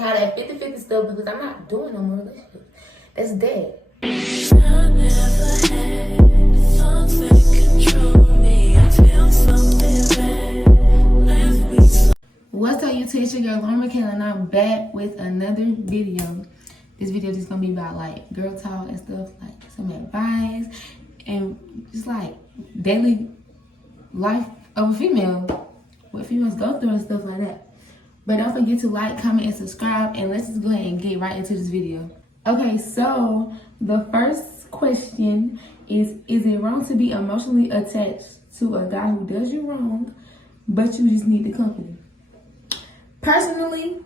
can have that 50-50 stuff because I'm not doing no more relationships. That's dead. What's up, YouTube? It's your girl Lauren McKenna, and I'm back with another video. This video is gonna be about like girl talk and stuff, like some advice and just like daily life of a female, what females go through and stuff like that. But don't forget to like, comment, and subscribe, and let's just go ahead and get right into this video. Okay, so the first question is it wrong to be emotionally attached to a guy who does you wrong, but you just need the company? Personally,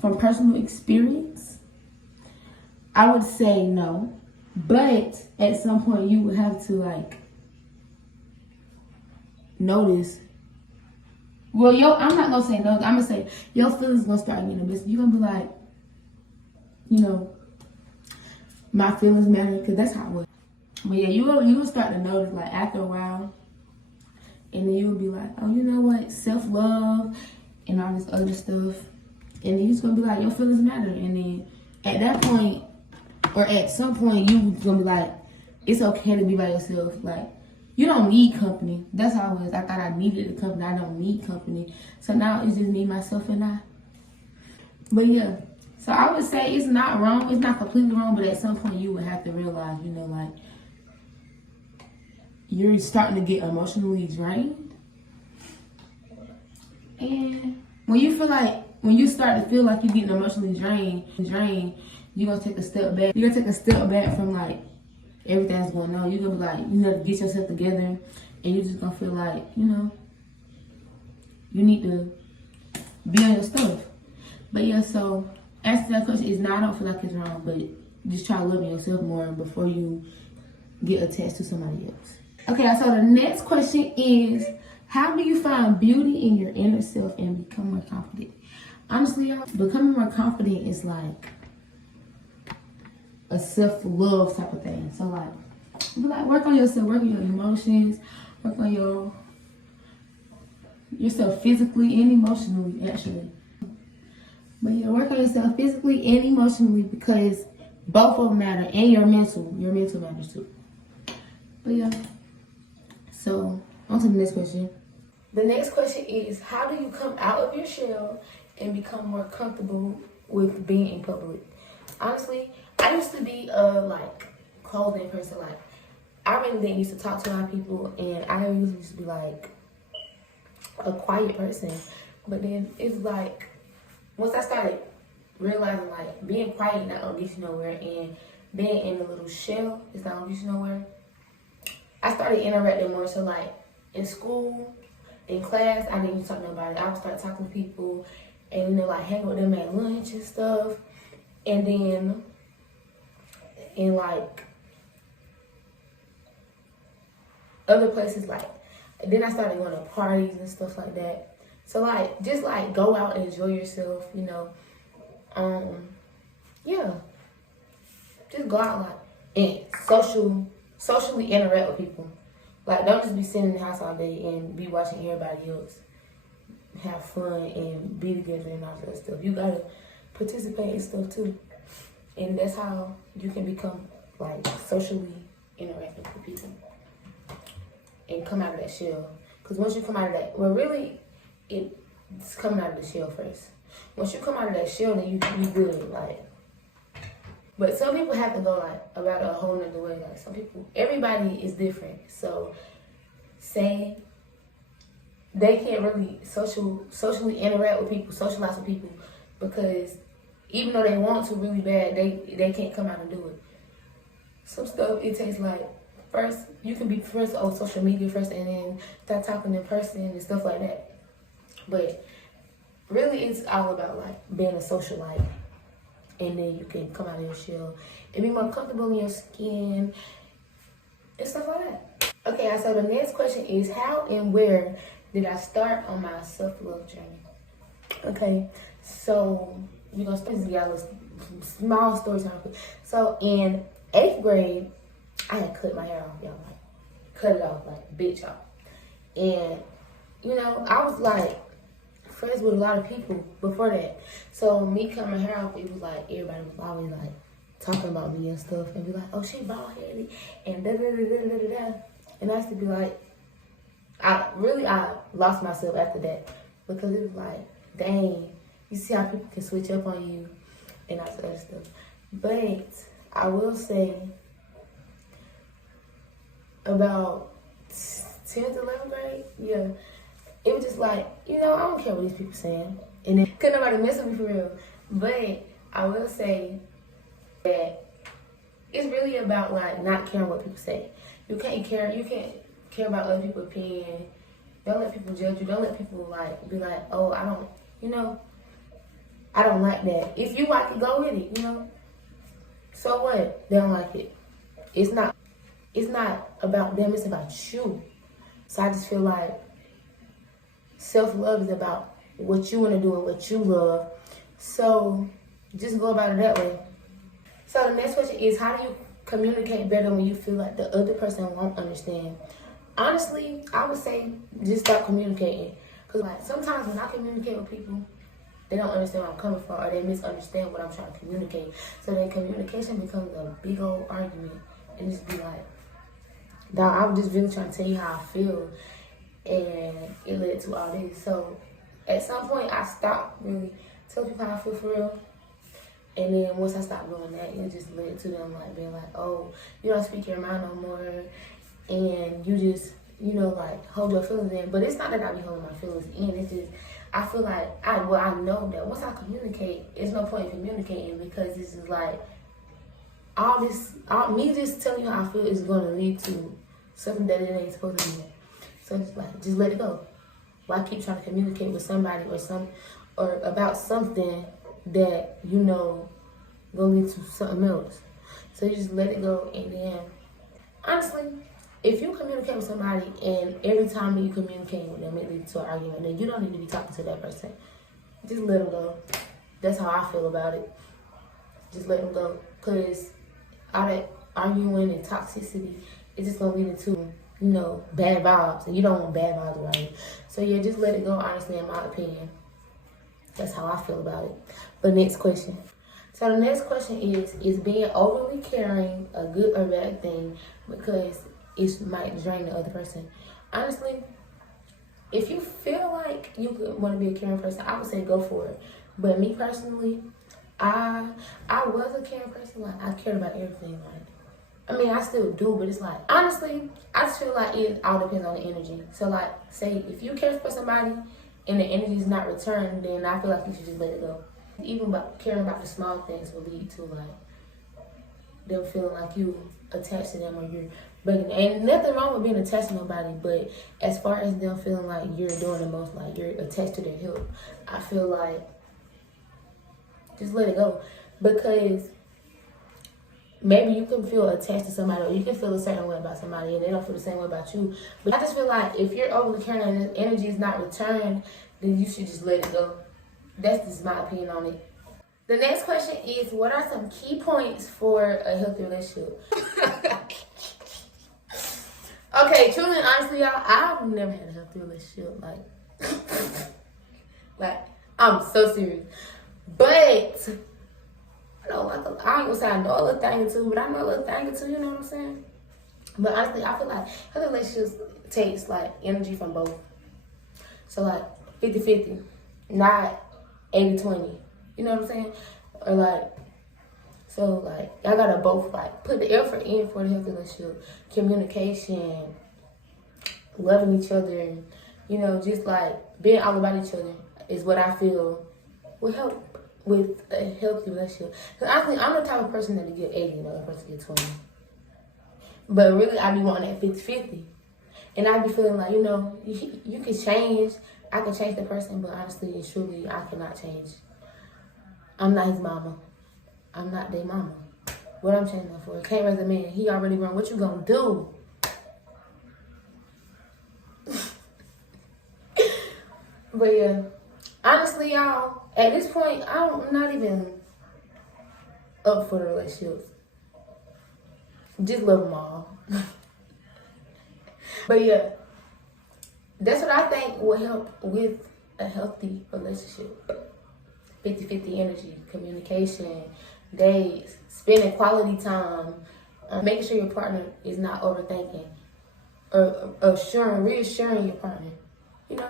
from personal experience, I would say no. But at some point, you would have to like notice. Well, I'm not gonna say no. I'm gonna say your feelings gonna start getting a bit. You're gonna be like, you know, my feelings matter, because that's how it was. But yeah, you will start to notice like after a while, and then you will be like, oh, you know what, self-love and all this other stuff, and then you're just gonna be like, your feelings matter. And then at that point, or at some point, you gonna be like, it's okay to be by yourself. Like, you don't need company. That's how it was. I thought I needed a company. I don't need company. So now it's just me, myself, and I. But yeah, so I would say it's not wrong. It's not completely wrong, but at some point you would have to realize, you know, like, you're starting to get emotionally drained. And when you start to feel like you're getting emotionally drained, you're gonna take a step back. You're gonna take a step back from like everything that's going on. You're gonna be like, you know, get yourself together, and you're just gonna feel like, you know, you need to be on your stuff. But yeah, so answer that question is no, I don't feel like it's wrong, but just try loving yourself more before you get attached to somebody else. Okay, so the next question is, how do you find beauty in your inner self and become more confident? Honestly, y'all, becoming more confident is like a self-love type of thing. So like work on yourself, work on your emotions, work on yourself physically and emotionally, actually. But yeah, work on yourself physically and emotionally, because both of them matter, and your mental matters too. But yeah, so on to the next question. The next question is, how do you come out of your shell and become more comfortable with being in public? Honestly, I used to be a like clothing person. Like, I really didn't used to talk to a lot of people, and I used to be like a quiet person. But then it's like, once I started realizing like being quiet not gonna get you nowhere, and being in a little shell is not gonna get you nowhere, I started interacting more. So like in school, in class, I didn't used to talk to nobody. I would start talking to people, and you know, like hang with them at lunch and stuff. And then in like other places, like, then I started going to parties and stuff like that. So like, just like go out and enjoy yourself, you know. Yeah, just go out like and socially interact with people. Like, don't just be sitting in the house all day and be watching everybody else have fun and be together and all that stuff. You gotta participate in stuff too. And that's how you can become like socially interactive with people and come out of that shell. Because once you come out of that, well, really, it's coming out of the shell first. Once you come out of that shell, then you good, like. But some people have to go like about a whole nother way. Like, some people, everybody is different. So say they can't really socially interact with people, socialize with people, because even though they want to really bad, they can't come out and do it. Some stuff, it takes like, first, you can be friends on social media first, and then start talking in person and stuff like that. But really, it's all about like being a socialite, and then you can come out of your shell and be more comfortable in your skin and stuff like that. Okay, so the next question is, how and where did I start on my self-love journey? Okay, so we're gonna start with a small story time. So in 8th grade, I had cut my hair off, y'all. Like, cut it off, like bitch off. And you know, I was like friends with a lot of people before that. So me coming here off, it was like everybody was always like talking about me and stuff, and be like, oh, she bald headed and da da da da da da. And I used to be like, I lost myself after that, because it was like, dang, you see how people can switch up on you and all that other stuff. But I will say, about 10th, 11th grade, yeah, it was just like, I don't care what these people saying, and then couldn't nobody mess with me for real. But I will say that it's really about like not caring what people say. You can't care about other people's opinion. Don't let people judge you. Don't let people like be like, oh, I don't like that. If you like it, go with it, So what? They don't like it. It's not about them, it's about you. So I just feel like self-love is about what you want to do and what you love. So just go about it that way. So the next question is, how do you communicate better when you feel like the other person won't understand? Honestly, I would say just stop communicating. Because like sometimes when I communicate with people, they don't understand where I'm coming from, or they misunderstand what I'm trying to communicate. So then communication becomes a big old argument, and just be like, dog, I was just really trying to tell you how I feel, and it led to all this. So at some point, I stopped really telling people how I feel for real. And then once I stopped doing that, it just led to them like being like, oh, you don't speak your mind no more, and you just, like hold your feelings in. But it's not that I be holding my feelings in. It's just I feel like I know that once I communicate, there's no point in communicating, because this is like me just telling you how I feel is gonna lead to something that it ain't supposed to be. So just let it go. Why keep trying to communicate with somebody or about something that gonna lead to something else? So you just let it go. And then honestly, if you communicate with somebody and every time you communicate with them it leads to an argument, then you don't need to be talking to that person. Just let them go. That's how I feel about it. Just let them go, because all that arguing and toxicity is just gonna lead into bad vibes, and you don't want bad vibes around you. So yeah, just let it go. Honestly, in my opinion, that's how I feel about it. But next question. So the next question is being overly caring a good or bad thing? Because it might drain the other person. Honestly, if you feel like you want to be a caring person, I would say go for it. But me personally, I was a caring person. Like, I cared about everything. I still do, but it's like, honestly, I just feel like it all depends on the energy. So like, say if you care for somebody and the energy is not returned, then I feel like you should just let it go. Even about caring about the small things will lead to like them feeling like you attached to them, or you're bugging. And nothing wrong with being attached to nobody, but as far as them feeling like you're doing the most, like you're attached to their help, I feel like just let it go. Because maybe you can feel attached to somebody, or you can feel a certain way about somebody and they don't feel the same way about you. But I just feel like if you're overly caring and the energy is not returned, then you should just let it go. That's just my opinion on it. The next question is, what are some key points for a healthy relationship? Okay, truly and honestly, y'all, I've never had a healthy relationship. Like, I'm so serious. But I ain't gonna say I know a little thing or two, but I know a little thing or two, you know what I'm saying? But honestly, I feel like healthy relationships takes like energy from both. So like 50-50, not 80-20. You know what I'm saying? Or like, so like, y'all gotta both like put the effort in for the healthy relationship. Communication, loving each other, just like being all about each other is what I feel will help with a healthy relationship. Because honestly, I'm the type of person that will get 80 and the other person get 20. But really, I be wanting that 50-50. And I be feeling like, you can change. I can change the person, but honestly and truly, I cannot change. I'm not his mama. I'm not their mama. What I'm changing that for? Can't raise a man. He already grown. What you gonna do? But yeah, honestly, y'all, at this point, I'm not even up for the relationships. Just love them all. But yeah, that's what I think will help with a healthy relationship. 50-50 energy, communication, dates, spending quality time, making sure your partner is not overthinking, or reassuring your partner, you know.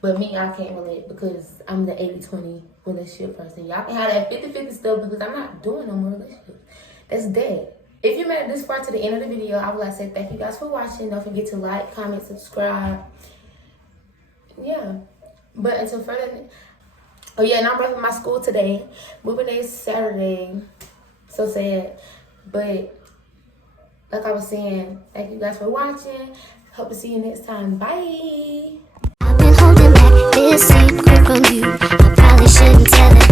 But me, I can't relate because I'm the 80-20 relationship person. Y'all can have that 50-50 stuff because I'm not doing no more relationships. That's dead. If you made it this far to the end of the video, I would like to say thank you guys for watching. Don't forget to like, comment, subscribe. Yeah. But until further, oh yeah, and I'm breaking my school today. Moving day is Saturday. So sad. But like I was saying, thank you guys for watching. Hope to see you next time. Bye. I've been holding back this secret from you. I probably shouldn't tell it.